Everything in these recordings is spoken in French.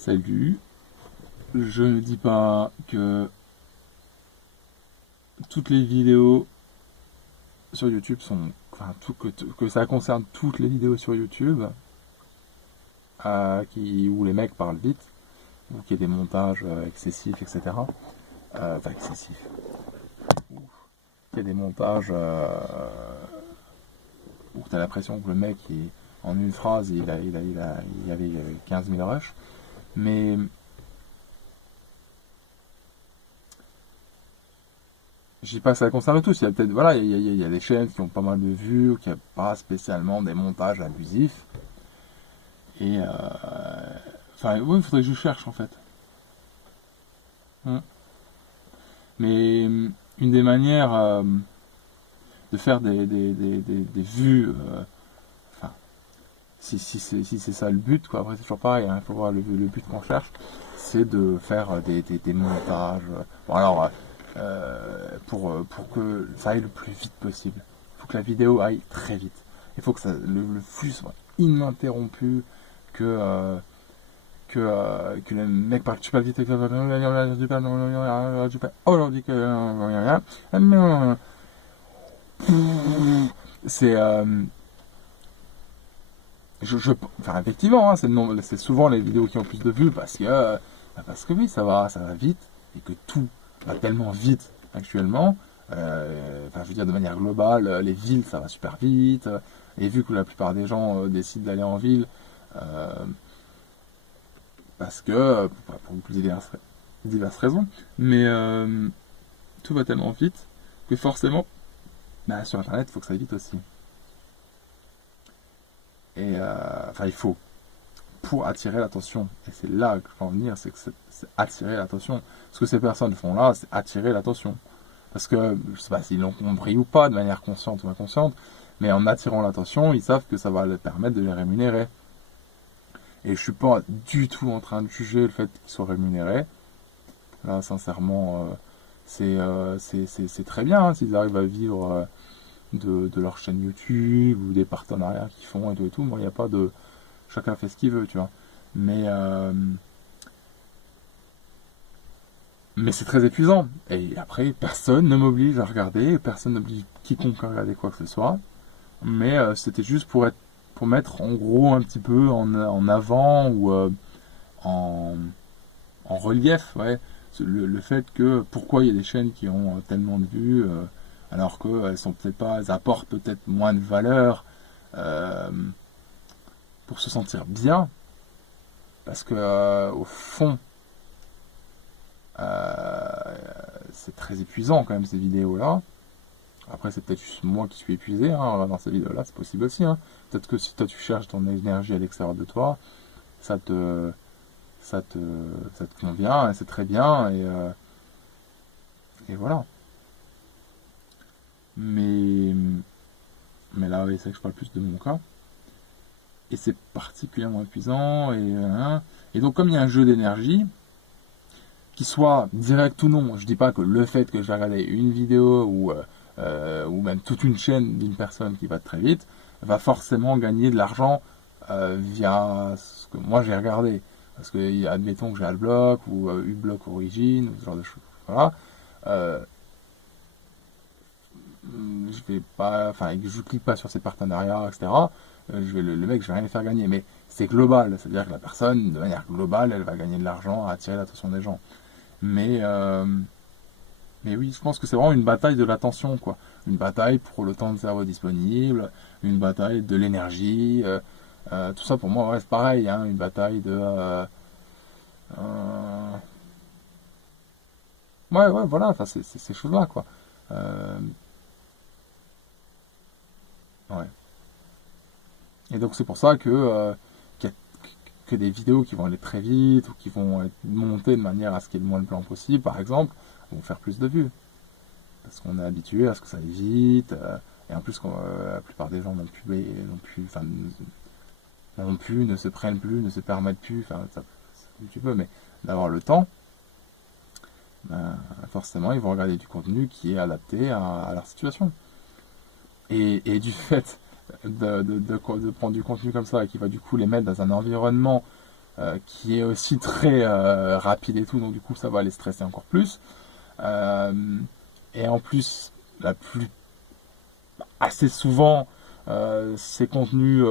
Salut, je ne dis pas que toutes les vidéos sur YouTube sont, enfin, que ça concerne toutes les vidéos sur YouTube où les mecs parlent vite, ou qu'il y ait des montages excessifs, etc. Enfin, excessifs. Qu'il y a des montages où tu as l'impression que le mec, en une phrase, il y avait 15 000 rushs. Mais je dis pas que ça concerne tous. Il y a peut-être, voilà, il y a des chaînes qui ont pas mal de vues, qui n'ont pas spécialement des montages abusifs. Et enfin, oui, il faudrait que je cherche en fait. Hmm. Mais une des manières de faire des vues, enfin, si c'est ça le but, quoi. Après, c'est toujours pareil, hein, il faut voir le but qu'on cherche, c'est de faire des montages. Bon, alors, pour que ça aille le plus vite possible. Il faut que la vidéo aille très vite. Il faut que le flux soit ininterrompu, que le mec parle super vite, aujourd'hui que c'est enfin effectivement, hein, c'est souvent les vidéos qui ont plus de vues parce que oui, ça va vite et que tout va tellement vite actuellement. Enfin, je veux dire de manière globale, les villes ça va super vite. Et vu que la plupart des gens décident d'aller en ville euh, parce que pour diverses raisons, mais tout va tellement vite que forcément, bah, sur Internet, il faut que ça aille vite aussi. Et enfin, il faut pour attirer l'attention. Et c'est là que je veux en venir, c'est que c'est attirer l'attention. Ce que ces personnes font là, c'est attirer l'attention. Parce que, je sais pas s'ils l'ont compris ou pas, de manière consciente ou inconsciente, mais en attirant l'attention, ils savent que ça va leur permettre de les rémunérer. Et je suis pas du tout en train de juger le fait qu'ils soient rémunérés. Là, sincèrement, c'est très bien hein, s'ils arrivent à vivre de leur chaîne YouTube ou des partenariats qu'ils font et tout et tout. Moi, il n'y a pas de... Chacun fait ce qu'il veut, tu vois. Mais, euh, mais c'est très épuisant. Et après, personne ne m'oblige à regarder, personne n'oblige quiconque à regarder quoi que ce soit. Mais c'était juste pour mettre en gros un petit peu en avant ou en, en relief, ouais, le fait que pourquoi il y a des chaînes qui ont tellement de vues alors qu'elles sont peut-être pas, elles apportent peut-être moins de valeur euh, pour se sentir bien, parce que au fond, euh, c'est très épuisant quand même ces vidéos-là. Après, c'est peut-être juste moi qui suis épuisé hein, dans ces vidéos-là, c'est possible aussi. Hein. Peut-être que si toi tu cherches ton énergie à l'extérieur de toi, ça te, ça te, ça te convient et c'est très bien et voilà. Mais, mais là, oui, c'est vrai que je parle plus de mon cas. Et c'est particulièrement épuisant. Et donc, comme il y a un jeu d'énergie, qu'il soit direct ou non, je dis pas que le fait que je vais regarder une vidéo ou même toute une chaîne d'une personne qui va très vite va forcément gagner de l'argent via ce que moi j'ai regardé. Parce que, admettons que j'ai Adblock ou uBlock Origin, ou ce genre de choses. Voilà. Euh, je vais pas, enfin, je clique pas sur ces partenariats, etc. Le mec, je vais rien lui faire gagner. Mais c'est global, c'est-à-dire que la personne, de manière globale, elle va gagner de l'argent à attirer l'attention des gens. Mais, euh, mais oui, je pense que c'est vraiment une bataille de l'attention, quoi. Une bataille pour le temps de cerveau disponible, une bataille de l'énergie. Tout ça pour moi, ouais, c'est pareil, hein, une bataille de. Euh, ouais, ouais, voilà, enfin, c'est ces choses-là, quoi. Euh, ouais. Et donc c'est pour ça qu'il y a que des vidéos qui vont aller très vite ou qui vont être montées de manière à ce qu'il y ait le moins de plans possible, par exemple, vont faire plus de vues. Parce qu'on est habitué à ce que ça aille vite. Et en plus, la plupart des gens n'ont plus, ne se prennent plus, ne se permettent plus, enfin, ça, tu peux, mais d'avoir le temps, ben, forcément, ils vont regarder du contenu qui est adapté à leur situation. Et du fait de prendre du contenu comme ça et qui va du coup les mettre dans un environnement qui est aussi très rapide et tout, donc du coup ça va les stresser encore plus. Euh, et en plus, assez souvent, ces contenus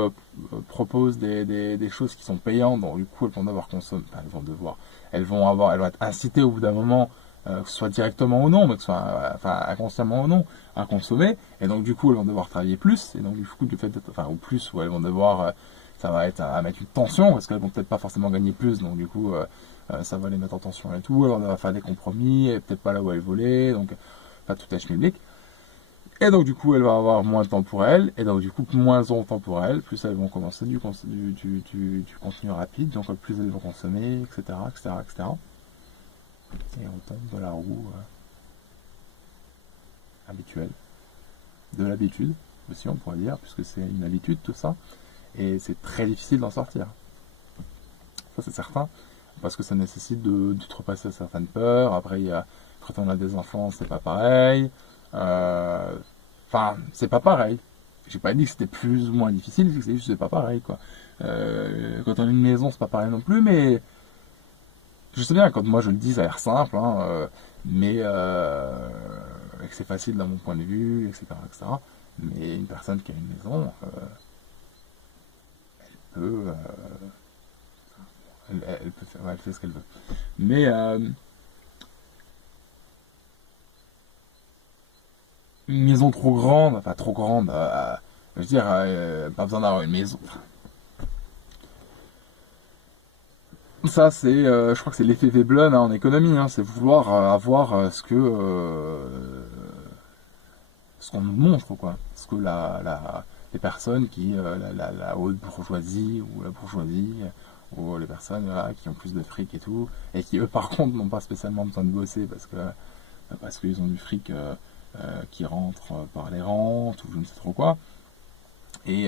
proposent des choses qui sont payantes, donc du coup elles vont devoir consommer, enfin, elles vont être incitées au bout d'un moment, que ce soit directement ou non, mais que ce soit enfin, inconsciemment ou non, à consommer, et donc du coup elles vont devoir travailler plus, et donc du coup du fait d'être, enfin, ou plus, où elles vont devoir, ça va être à mettre une tension, parce qu'elles vont peut-être pas forcément gagner plus, donc du coup ça va les mettre en tension et tout, elles vont devoir faire des compromis, et peut-être pas là où elles voulaient, donc pas tout est schmilblick. Et donc du coup, elle va avoir moins de temps pour elle, et donc du coup, moins de temps pour elle, plus elles vont commencer du contenu rapide, donc plus elles vont consommer, etc., etc., etc. Et on tombe dans la roue habituelle, de l'habitude aussi, on pourrait dire, puisque c'est une habitude tout ça, et c'est très difficile d'en sortir. Ça c'est certain, parce que ça nécessite de trepasser certaines peurs. Après, quand on a des enfants, c'est pas pareil. Enfin, c'est pas pareil. J'ai pas dit que c'était plus ou moins difficile, c'est juste c'est pas pareil quoi. Quand on a une maison, c'est pas pareil non plus, mais je sais bien, quand moi je le dis, ça a l'air simple, hein, mais et que c'est facile dans mon point de vue, etc., etc. Mais une personne qui a une maison, peut, elle peut faire, ouais, elle fait ce qu'elle veut. Mais une maison trop grande, enfin trop grande, je veux dire, pas besoin d'avoir une maison. Ça, c'est, je crois que c'est l'effet Veblen hein, en économie, hein, c'est vouloir avoir ce qu'on nous montre, quoi. Ce que les personnes qui, la haute bourgeoisie ou la bourgeoisie, ou les personnes voilà, qui ont plus de fric et tout, et qui eux par contre n'ont pas spécialement besoin de bosser parce qu'ils ont du fric qui rentre par les rentes ou je ne sais trop quoi. Et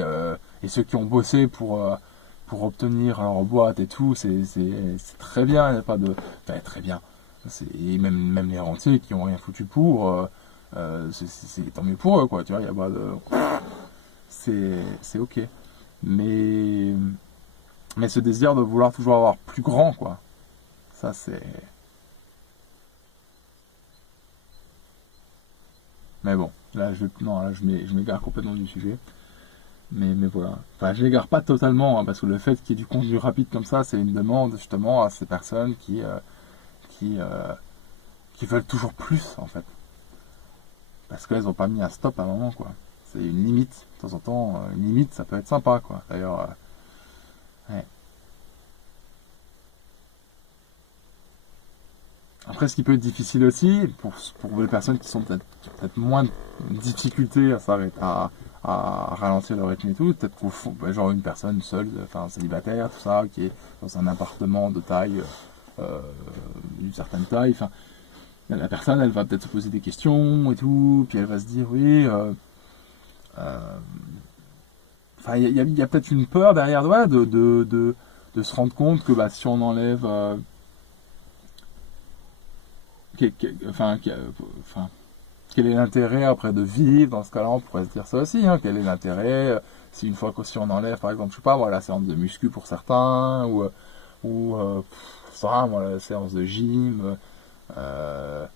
ceux qui ont bossé pour obtenir leur boîte et tout, c'est très bien, il n'y a pas de. Enfin, très bien. Et même les rentiers qui ont rien foutu pour, c'est tant mieux pour eux, quoi, tu vois, il n'y a pas de. C'est ok. Mais, mais ce désir de vouloir toujours avoir plus grand, quoi, ça c'est. Mais bon, là non, là, je m'égare complètement du sujet. Mais voilà. Enfin, je l'égare pas totalement, hein, parce que le fait qu'il y ait du contenu rapide comme ça, c'est une demande justement à ces personnes qui, euh, qui veulent toujours plus, en fait. Parce qu'elles n'ont pas mis un stop à un moment, quoi. C'est une limite. De temps en temps, une limite, ça peut être sympa, quoi. D'ailleurs, ouais. Après, ce qui peut être difficile aussi, pour les personnes qui sont peut-être moins de difficultés à s'arrêter, à ralentir le rythme et tout, peut-être genre une personne seule, enfin célibataire, tout ça, qui est dans un appartement de taille, euh, d'une certaine taille, enfin, la personne, elle va peut-être se poser des questions et tout, puis elle va se dire, oui, euh, enfin, il y a peut-être une peur derrière, ouais, de se rendre compte que bah, si on enlève enfin, quel est l'intérêt après de vivre dans ce cas-là, on pourrait se dire ça aussi, hein, quel est l'intérêt si une fois que si on enlève par exemple, je sais pas, voilà, la séance de muscu pour certains, ça, voilà, la séance de gym, euh,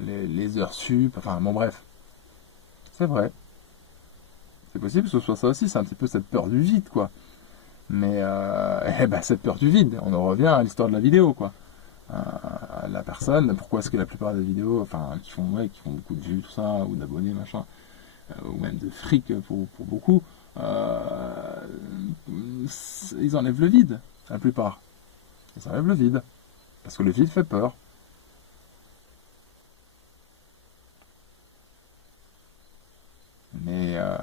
les heures sup, enfin bon bref, c'est vrai, c'est possible que ce soit ça aussi, c'est un petit peu cette peur du vide quoi. Mais eh ben, cette peur du vide, on en revient à l'histoire de la vidéo quoi. La personne, pourquoi est-ce que la plupart des vidéos, enfin, qui font beaucoup de vues, tout ça, ou d'abonnés, machin, ou même de fric pour beaucoup, ils enlèvent le vide, la plupart. Ils enlèvent le vide. Parce que le vide fait peur. Mais, euh,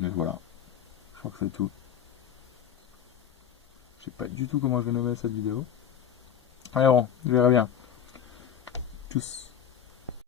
mais voilà, je crois que c'est tout. Je sais pas du tout comment je vais nommer cette vidéo. Allez bon, je verrai bien. Tchuss.